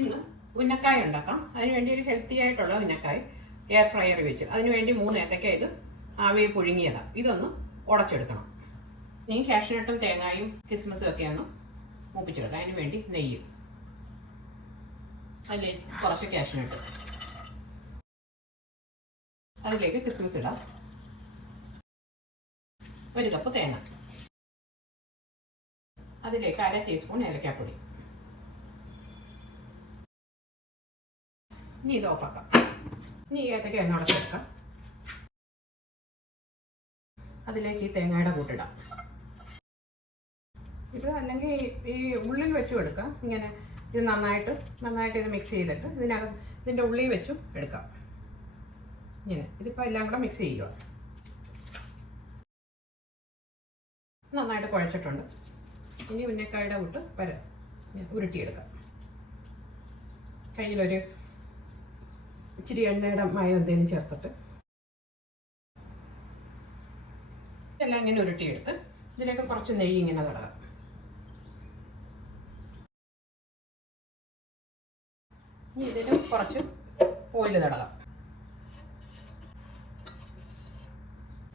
ഇന്ന് ഉന്നക്കായ ഉണ്ടാക്കാം. അതിനുവേണ്ടി ഒരു ഹെൽത്തി ആയിട്ടുള്ള ഉന്നക്കായ എയർ ഫ്രയർ വെച്ച് അതിനുവേണ്ടി 3 ഏത്തക്ക ഇത് ആവി പുഴുങ്ങിയതാണ്. ഇതൊന്ന് ഉടച്ചെടുക്കണം. ഇനി കാഷ്നട്ടും തേങ്ങായും കിസ്മസും ഒക്കെ ഒന്ന് മൂപ്പിച്ചെടുക്കാം. അതിന് വേണ്ടി നെയ്യ്, അതിലേക്ക് കുറച്ച് കാഷ്നട്ട്, അതിലേക്ക് കിസ്മസ് ഇടാം, 1 കപ്പ് തേങ്ങ, അതിലേക്ക് 1/2 ടീസ്പൂൺ ഏലക്കാപ്പൊടി. ഇനി ഇത് ഓഫാക്കാം. ഇനി ഏത്തക്ക ഒന്ന് ഉടച്ചെടുക്കാം. അതിലേക്ക് ഈ തേങ്ങയുടെ കൂട്ടിടാം. ഇത് അല്ലെങ്കിൽ ഈ ഉള്ളിൽ വെച്ചും എടുക്കാം. ഇങ്ങനെ ഇത് നന്നായിട്ട് ഇത് മിക്സ് ചെയ്തിട്ട് ഇതിൻ്റെ ഉള്ളിൽ വെച്ചും എടുക്കാം. ഇങ്ങനെ ഇതിപ്പോൾ എല്ലാം കൂടെ മിക്സ് ചെയ്യുക. നന്നായിട്ട് കുഴച്ചിട്ടുണ്ട്. ഇനി ഉന്നക്കായുടെ കൂട്ട് ഉരുട്ടിയെടുക്കാം. കയ്യിലൊരു ഇച്ചിരി എണ്ണയുടെ മയം എന്തെങ്കിലും ചേർത്തിട്ട് എല്ലാം ഇങ്ങനെ ഉരുട്ടിയെടുത്ത് ഇതിലേക്ക് കുറച്ച് നെയ്യ് ഇങ്ങനെ തടകാം. ഇനി ഇതിന് കുറച്ച് ഓയിൽ തടകാം.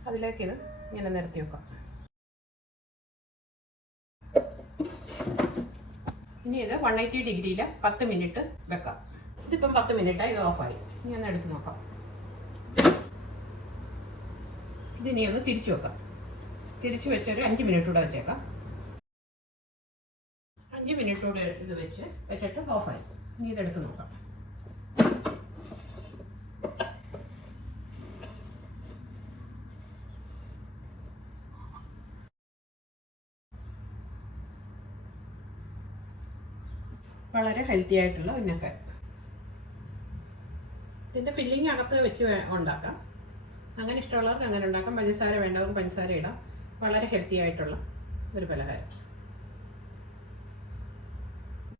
അതിലേക്ക് ഇത് ഇങ്ങനെ നിരത്തി വെക്കാം. ഇനി ഇത് 180 ഡിഗ്രിയിൽ 10 മിനിറ്റ് വെക്കാം. ഇതിപ്പം 10 മിനിറ്റായി. ഇത് ഓഫായി. ഇനി ഒന്ന് എടുത്ത് നോക്കാം. ഇതിനി ഒന്ന് തിരിച്ചു വെക്കാം. തിരിച്ചു വെച്ചൊരു 5 മിനിറ്റ് കൂടെ വെച്ചേക്കാം. 5 മിനിറ്റ് കൂടെ ഇത് വെച്ചിട്ട് ഓഫായി. ഇനി ഇതെടുത്ത് നോക്കാം. വളരെ ഹെൽത്തി ആയിട്ടുള്ള ഉന്നക്കായ. ഇതിൻ്റെ ഫില്ലിങ് അകത്ത് വെച്ച് ഉണ്ടാക്കാം. അങ്ങനെ ഇഷ്ടമുള്ളവർക്ക് അങ്ങനെ ഉണ്ടാക്കാം. പഞ്ചസാര വേണ്ടവർക്ക് പഞ്ചസാര ഇടാം. വളരെ ഹെൽത്തി ആയിട്ടുള്ള ഒരു പലഹാരം.